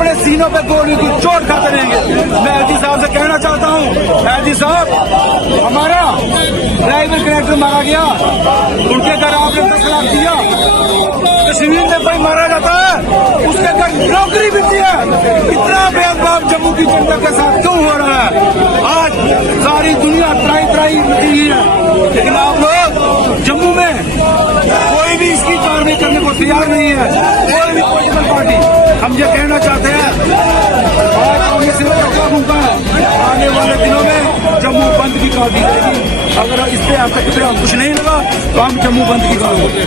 अपने सीनों पे गोली की चोट खाते रहेंगे। मैं एलजी साहब से कहना चाहता हूँ, एलजी साहब, हमारा ड्राइवर कनेक्टर मारा गया, उनके घर आपने 10 लाख दिया। कश्मीर में कोई मारा जाता है, उसके घर नौकरी मिलती है। इतना भेदभाव जम्मू की जनता के साथ क्यों हो रहा है? आज सारी दुनिया त्राई त्राई लगी है, लेकिन आप लोग जम्मू में कोई भी इसकी कार्रवाई करने को तैयार नहीं है, कोई भी पॉलिटिकल पार्टी। हम ये कहना चाहते हैं, और कांग्रेस ने होगा, आने वाले दिनों में जम्मू बंद की कॉल दी जाएगी। अगर इस पे आप तक कुछ नहीं लगा तो हम जम्मू बंद की कॉल देंगे।